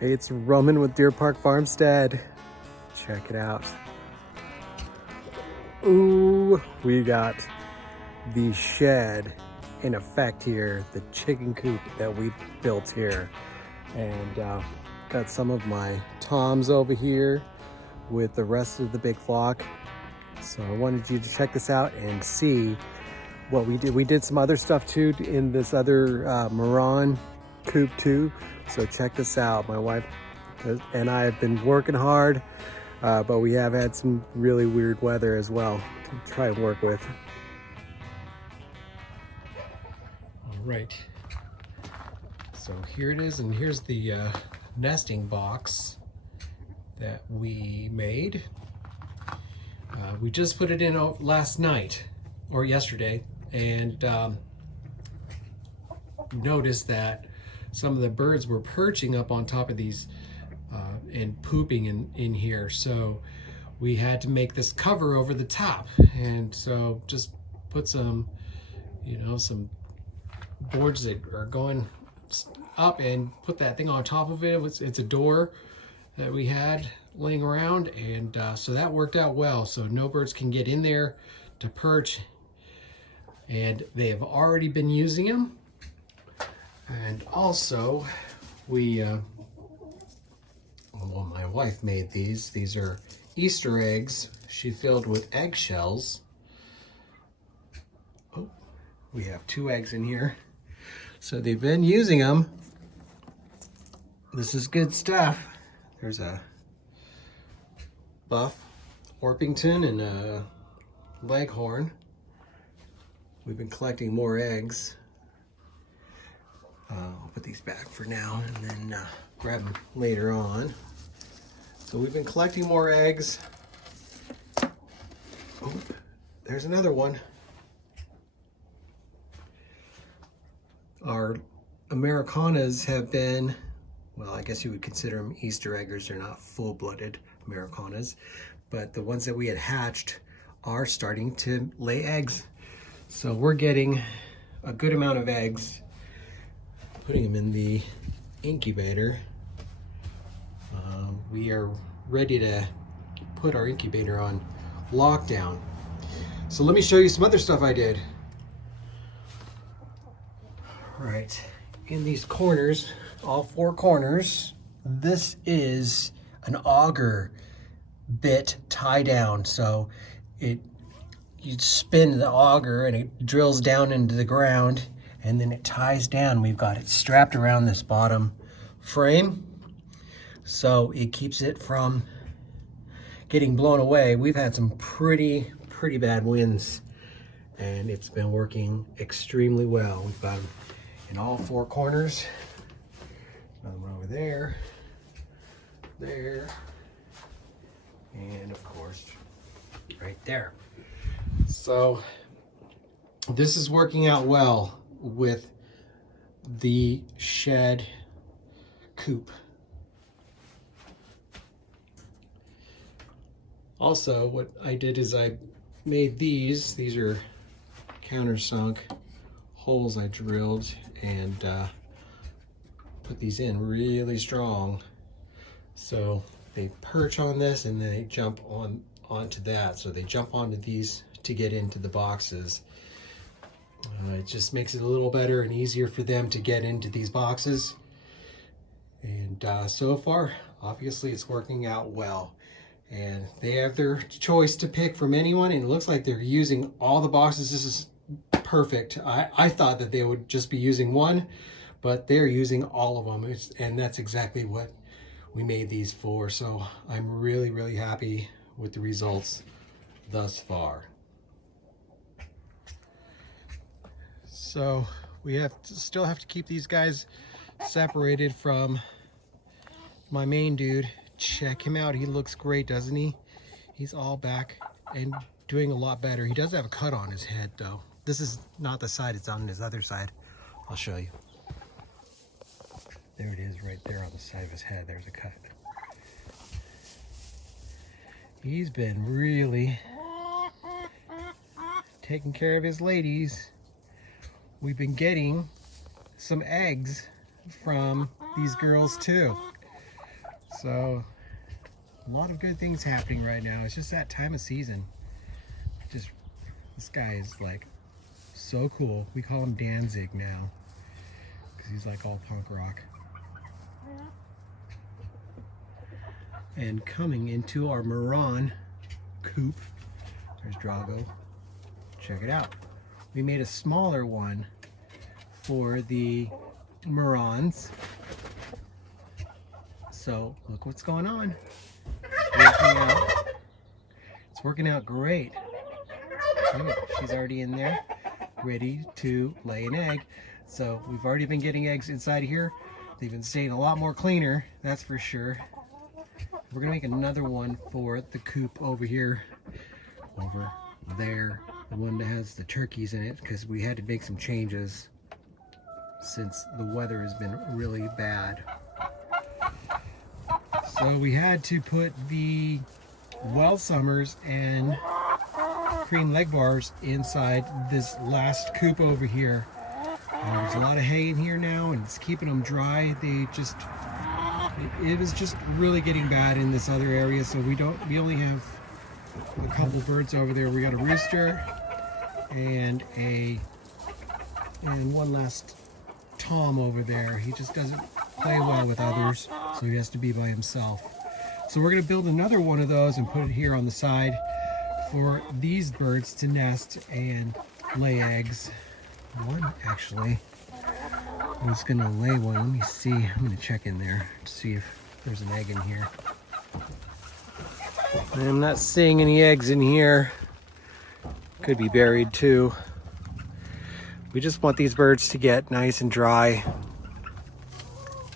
Hey, it's Roman with Deer Park Farmstead. Check it out. Ooh, we got the shed in effect here, the chicken coop that we built here. And got some of my toms over here with the rest of the big flock. So I wanted you to check this out and see what we did. We did some other stuff too in this other Maran coop too. So check this out. My wife and I have been working hard, but we have had some really weird weather as well to try and work with. All right. So here it is, and here's the nesting box that we made. We just put it in last night or yesterday, and noticed that some of the birds were perching up on top of these and pooping in here. So we had to make this cover over the top, and so just put some, some boards that are going up and put that thing on top of it. It's a door that we had laying around, and so that worked out well. So no birds can get in there to perch, and they have already been using them. And also we well, my wife made these. These are Easter eggs she filled with eggshells. Oh, we have 2 eggs in here. So they've been using them. This is good stuff. There's a buff Orpington and a leghorn. We've been collecting more eggs. I'll put these back for now and then grab them later on. So we've been collecting more eggs. Oh, there's another one. Our Americanas have been, well, I guess you would consider them Easter eggers. They're not full-blooded Americanas, but the ones that we had hatched are starting to lay eggs. So we're getting a good amount of eggs, putting them in the incubator. We are ready to put our incubator on lockdown. So let me show you some other stuff I did. Right, in these corners, all 4 corners, this is an auger bit tie down. So you spin the auger and it drills down into the ground, and then it ties down. We've got it strapped around this bottom frame, so it keeps it from getting blown away. We've had some pretty bad winds, and it's been working extremely well. We've got them in all 4 corners. Another one over there, there, and of course right there. So this is working out well with the shed coop. Also, what I did is I made these are countersunk holes I drilled, and put these in really strong. So they perch on this and then they jump onto that. So they jump onto these to get into the boxes. It just makes it a little better and easier for them to get into these boxes. And so far, obviously it's working out well. And they have their choice to pick from anyone, and it looks like they're using all the boxes. This is perfect. I thought that they would just be using one, but they're using all of them. And that's exactly what we made these for. So I'm really happy with the results thus far. So we still have to keep these guys separated from my main dude. Check him out. He looks great, doesn't he? He's all back and doing a lot better. He does have a cut on his head though. This is not the side, it's on his other side. I'll show you. There it is right there on the side of his head. There's a cut. He's been really taking care of his ladies. We've been getting some eggs from these girls too. So a lot of good things happening right now. It's just that time of season. Just this guy is like so cool. We call him Danzig now because he's like all punk rock. And coming into our Maran coop, there's Drago. Check it out. We made a smaller one for the Marans. So look what's going on. It's working out great. Look, she's already in there, ready to lay an egg. So we've already been getting eggs inside here. They've been staying a lot more cleaner, that's for sure. We're gonna make another one for the coop over here, over there, the one that has the turkeys in it, because we had to make some changes since the weather has been really bad. So we had to put the wild summers and cream leg bars inside this last coop over here. There's a lot of hay in here now and it's keeping them dry. It was just really getting bad in this other area, so we only have a couple birds over there. We got a rooster and one last Tom over there. He just doesn't play well with others, so he has to be by himself. So we're going to build another one of those and put it here on the side for these birds to nest and lay eggs. One actually was going to lay one. Let me see. I'm going to check in there to see if there's an egg in here. I'm not seeing any eggs in here. Could be buried too. We just want these birds to get nice and dry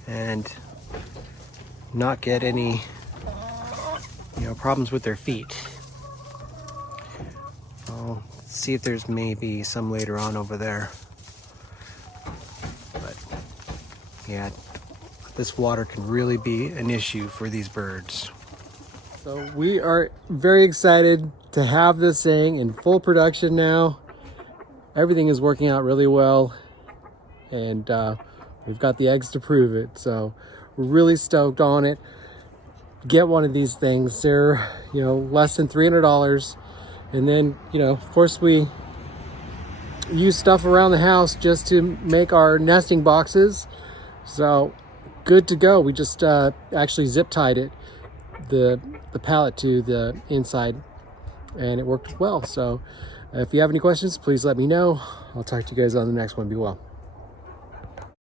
and not get any, problems with their feet. I'll see if there's maybe some later on over there. But yeah, this water can really be an issue for these birds. So we are very excited to have this thing in full production now. Everything is working out really well, and we've got the eggs to prove it. So we're really stoked on it. Get one of these things. They're less than $300, and then of course we use stuff around the house just to make our nesting boxes. So good to go. We just actually zip tied it, the pallet to the inside, and it worked well. So if you have any questions, please let me know. I'll talk to you guys on the next one. Be well.